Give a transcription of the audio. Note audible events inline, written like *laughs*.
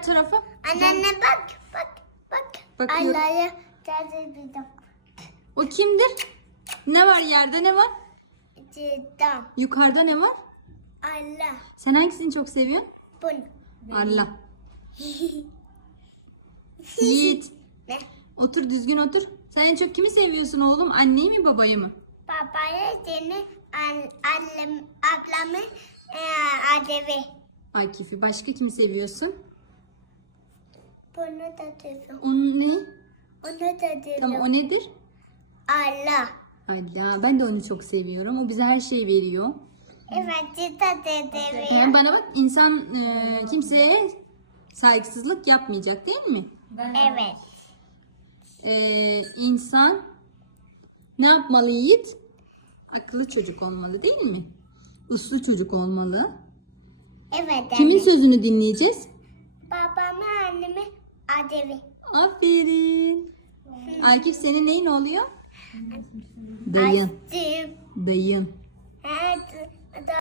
diğer tarafa. Anneanne bak bak bak. Bakıyorum. Allah'a çarptım. O kimdir? Ne var yerde ne var? Cidden. Yukarıda ne var? Allah. Sen hangisini çok seviyorsun? Bunu. Allah. *laughs* Yiğit. Ne? Otur düzgün otur. Sen en çok kimi seviyorsun oğlum? Anneyi mi babayı mı? Babaya seni an, annem, ablamı e, adevi. Akif'i. Başka kimi seviyorsun? Bunu da dedim. Onun ne? Onu da dedim. Tamam o nedir? Allah. Allah. Ben de onu çok seviyorum. O bize her şeyi veriyor. Evet cidden dedim. Yani bana bak insan e, kimseye saygısızlık yapmayacak değil mi? Evet. E, insan ne yapmalı Yiğit? Akıllı çocuk olmalı değil mi? Uslu çocuk olmalı. Evet. Kimin anne. sözünü dinleyeceğiz? Adevi. Aferin. Akif senin neyin oluyor? Dayın. Dayın.